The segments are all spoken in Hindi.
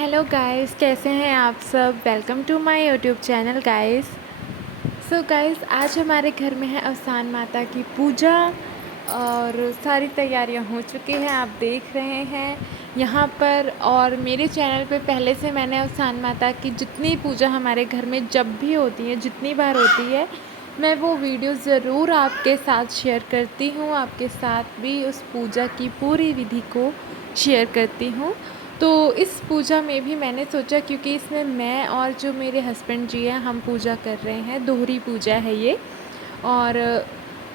हेलो गाइस, कैसे हैं आप सब। Welcome to my YouTube channel guys. So guys, आज हमारे घर में है अवसान माता की पूजा और सारी तैयारियां हो चुकी हैं, आप देख रहे हैं यहाँ पर। और मेरे चैनल पे पहले से मैंने अवसान माता की जितनी पूजा हमारे घर में जब भी होती है, जितनी बार होती है, मैं वो वीडियो ज़रूर आपके साथ शेयर करती हूँ। आपके साथ भी उस पूजा की पूरी विधि को शेयर करती हूँ। तो इस पूजा में भी मैंने सोचा, क्योंकि इसमें मैं और जो मेरे हस्बैंड जी हैं हम पूजा कर रहे हैं, दोहरी पूजा है ये, और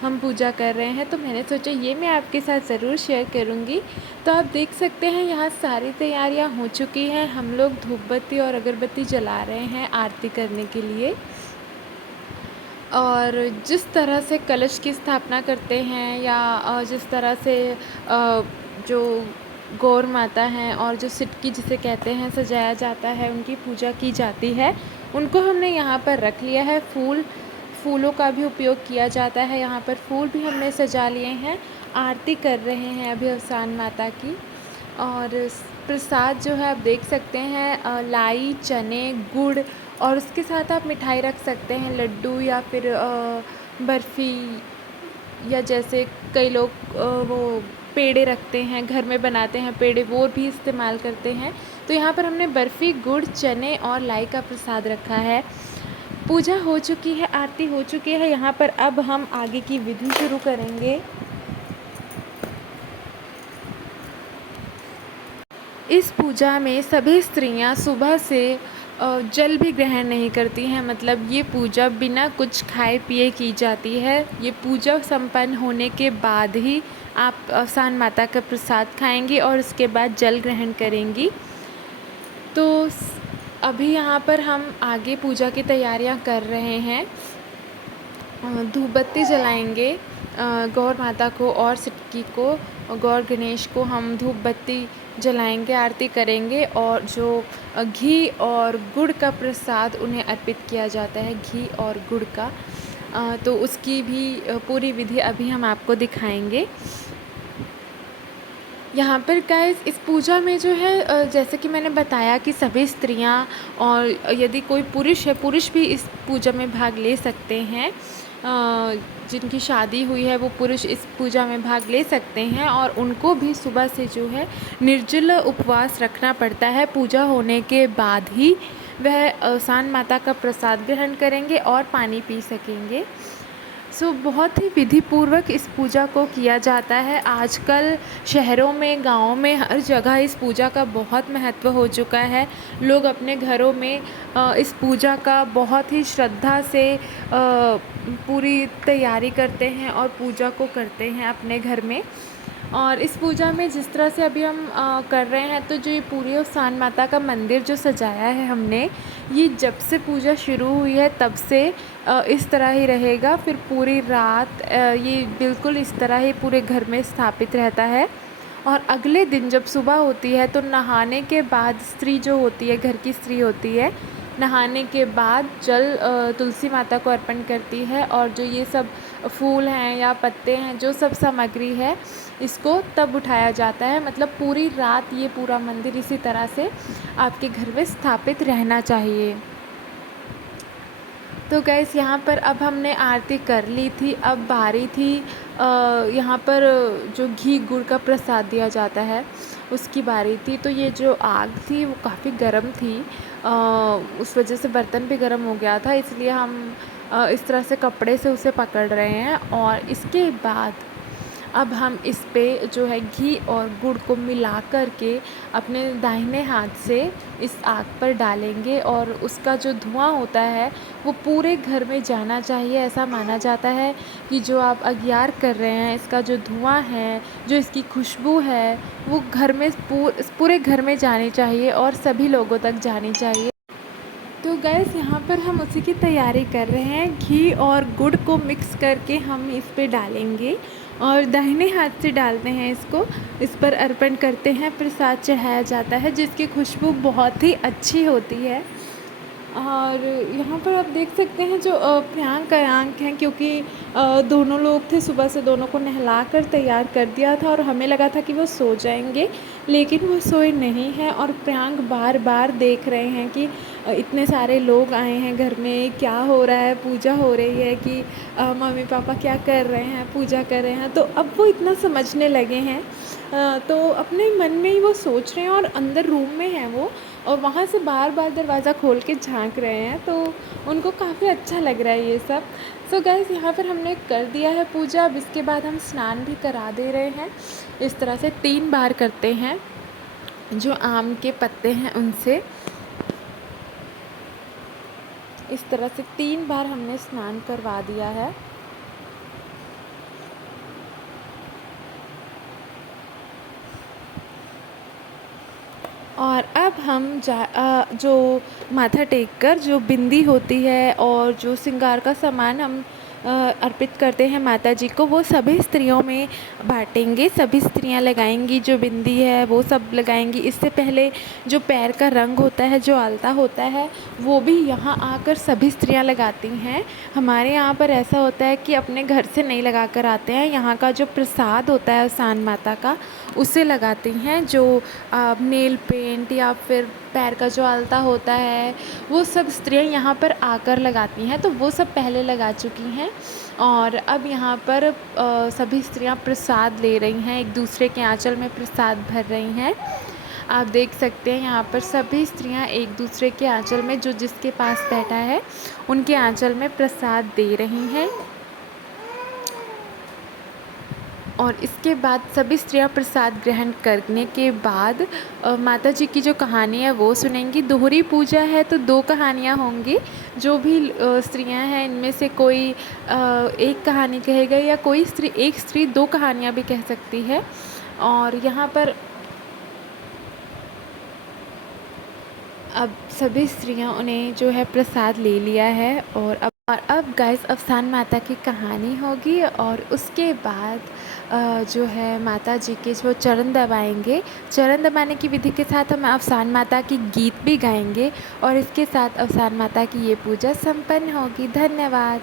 हम पूजा कर रहे हैं, तो मैंने सोचा ये मैं आपके साथ ज़रूर शेयर करूँगी। तो आप देख सकते हैं यहाँ सारी तैयारियाँ हो चुकी हैं। हम लोग धूप बत्ती और अगरबत्ती जला रहे हैं आरती करने के लिए। और जिस तरह से कलश की स्थापना करते हैं या जिस तरह से जो गौर माता हैं और जो सिटकी जिसे कहते हैं सजाया जाता है, उनकी पूजा की जाती है, उनको हमने यहाँ पर रख लिया है। फूलों का भी उपयोग किया जाता है, यहाँ पर फूल भी हमने सजा लिए हैं। आरती कर रहे हैं अभी अवसान माता की। और प्रसाद जो है आप देख सकते हैं, लाई, चने, गुड़, और उसके साथ आप मिठाई रख सकते हैं, लड्डू या फिर बर्फ़ी, या जैसे कई लोग वो पेड़े रखते हैं, घर में बनाते हैं पेड़े, वो भी इस्तेमाल करते हैं। तो यहाँ पर हमने बर्फ़ी, गुड़, चने और लाई का प्रसाद रखा है। पूजा हो चुकी है, आरती हो चुकी है। यहाँ पर अब हम आगे की विधि शुरू करेंगे। इस पूजा में सभी स्त्रियां सुबह से जल भी ग्रहण नहीं करती हैं, मतलब ये पूजा बिना कुछ खाए पिए की जाती है। ये पूजा संपन्न होने के बाद ही आप अवसान माता का प्रसाद खाएंगी और उसके बाद जल ग्रहण करेंगी। तो अभी यहाँ पर हम आगे पूजा की तैयारियाँ कर रहे हैं। धूप बत्ती जलाएंगे गौर माता को और सिटकी को, गौर गणेश को हम धूप बत्ती जलाएंगे, आरती करेंगे, और जो घी और गुड़ का प्रसाद उन्हें अर्पित किया जाता है, घी और गुड़ का, तो उसकी भी पूरी विधि अभी हम आपको दिखाएंगे। यहाँ पर गाइस इस पूजा में जो है, जैसे कि मैंने बताया कि सभी स्त्रियाँ और यदि कोई पुरुष है, पुरुष भी इस पूजा में भाग ले सकते हैं। जिनकी शादी हुई है वो पुरुष इस पूजा में भाग ले सकते हैं, और उनको भी सुबह से जो है निर्जल उपवास रखना पड़ता है। पूजा होने के बाद ही वह अवसान माता का प्रसाद ग्रहण करेंगे और पानी पी सकेंगे। बहुत ही विधि पूर्वक इस पूजा को किया जाता है। आजकल शहरों में, गाँव में, हर जगह इस पूजा का बहुत महत्व हो चुका है। लोग अपने घरों में इस पूजा का बहुत ही श्रद्धा से पूरी तैयारी करते हैं और पूजा को करते हैं अपने घर में। और इस पूजा में जिस तरह से अभी हम कर रहे हैं, तो जो ये पूरी अवसान माता का मंदिर जो सजाया है हमने, ये जब से पूजा शुरू हुई है तब से इस तरह ही रहेगा। फिर पूरी रात ये बिल्कुल इस तरह ही पूरे घर में स्थापित रहता है। और अगले दिन जब सुबह होती है तो नहाने के बाद स्त्री जो होती है, घर की स्त्री होती है, नहाने के बाद जल तुलसी माता को अर्पण करती है, और जो ये सब फूल हैं या पत्ते हैं, जो सब सामग्री है, इसको तब उठाया जाता है। मतलब पूरी रात ये पूरा मंदिर इसी तरह से आपके घर में स्थापित रहना चाहिए। तो गैस यहाँ पर अब हमने आरती कर ली थी, अब बारी थी यहाँ पर जो घी गुड़ का प्रसाद दिया जाता है उसकी बारी थी। तो ये जो आग थी वो काफ़ी गर्म थी, उस वजह से बर्तन भी गर्म हो गया था, इसलिए हम इस तरह से कपड़े से उसे पकड़ रहे हैं। और इसके बाद अब हम इस पे जो है घी और गुड़ को मिला कर के अपने दाहिने हाथ से इस आग पर डालेंगे, और उसका जो धुआं होता है वो पूरे घर में जाना चाहिए। ऐसा माना जाता है कि जो आप अगियार कर रहे हैं, इसका जो धुआं है, जो इसकी खुशबू है, वो घर में पूरे घर में जानी चाहिए और सभी लोगों तक जानी चाहिए। तो गैस यहाँ पर हम उसी की तैयारी कर रहे हैं। घी और गुड़ को मिक्स करके हम इस पे डालेंगे और दाहिने हाथ से डालते हैं इसको, इस पर अर्पण करते हैं, प्रसाद चढ़ाया जाता है जिसकी खुशबू बहुत ही अच्छी होती है। और यहाँ पर आप देख सकते हैं जो प्रियांक अयांक हैं, क्योंकि दोनों लोग थे, सुबह से दोनों को नहला कर तैयार कर दिया था और हमें लगा था कि वो सो जाएंगे, लेकिन वो सोए नहीं हैं। और प्रियांक बार बार देख रहे हैं कि इतने सारे लोग आए हैं घर में, क्या हो रहा है, पूजा हो रही है कि मम्मी पापा क्या कर रहे हैं, पूजा कर रहे हैं। तो अब वो इतना समझने लगे हैं। तो अपने मन में ही वो सोच रहे हैं और अंदर रूम में हैं वो, और वहाँ से बार बार दरवाज़ा खोल के झांक रहे हैं, तो उनको काफ़ी अच्छा लग रहा है ये सब। सो गाइस, यहाँ पर हमने कर दिया है पूजा। अब इसके बाद हम स्नान भी करा दे रहे हैं। इस तरह से 3 बार करते हैं, जो आम के पत्ते हैं उनसे। इस तरह से 3 बार हमने स्नान करवा दिया है। और अब हम जो माथा टेक कर जो बिंदी होती है और जो श्रृंगार का सामान हम अर्पित करते हैं माता जी को, वो सभी स्त्रियों में बांटेंगे। सभी स्त्रियां लगाएंगी, जो बिंदी है वो सब लगाएंगी। इससे पहले जो पैर का रंग होता है, जो आलता होता है, वो भी यहाँ आकर सभी स्त्रियां लगाती हैं। हमारे यहाँ पर ऐसा होता है कि अपने घर से नहीं लगा कर आते हैं, यहाँ का जो प्रसाद होता है सान माता का, उसे लगाती हैं। जो नेल पेंट या फिर पैर का जो आलता होता है, वो सब स्त्रियां यहाँ पर आकर लगाती हैं, तो वो सब पहले लगा चुकी हैं। और अब यहाँ पर सभी स्त्रियां प्रसाद ले रही हैं, एक दूसरे के आंचल में प्रसाद भर रही हैं। आप देख सकते हैं यहाँ पर सभी स्त्रियां एक दूसरे के आंचल में, जो जिसके पास बैठा है उनके आंचल में प्रसाद दे रही हैं। और इसके बाद सभी स्त्रियां प्रसाद ग्रहण करने के बाद माता जी की जो कहानी है वो सुनेंगी। दोहरी पूजा है तो 2 कहानियाँ होंगी। जो भी स्त्रियां हैं, इनमें से कोई एक कहानी कहेगा, या कोई एक स्त्री 2 कहानियाँ भी कह सकती है। और यहाँ पर अब सभी स्त्रियों ने जो है प्रसाद ले लिया है। और अब गाइस, अफसान माता की कहानी होगी, और उसके बाद जो है माता जी के जो चरण दबाएंगे, चरण दबाने की विधि के साथ हम अफसान माता की गीत भी गाएंगे, और इसके साथ अफसान माता की ये पूजा संपन्न होगी। धन्यवाद।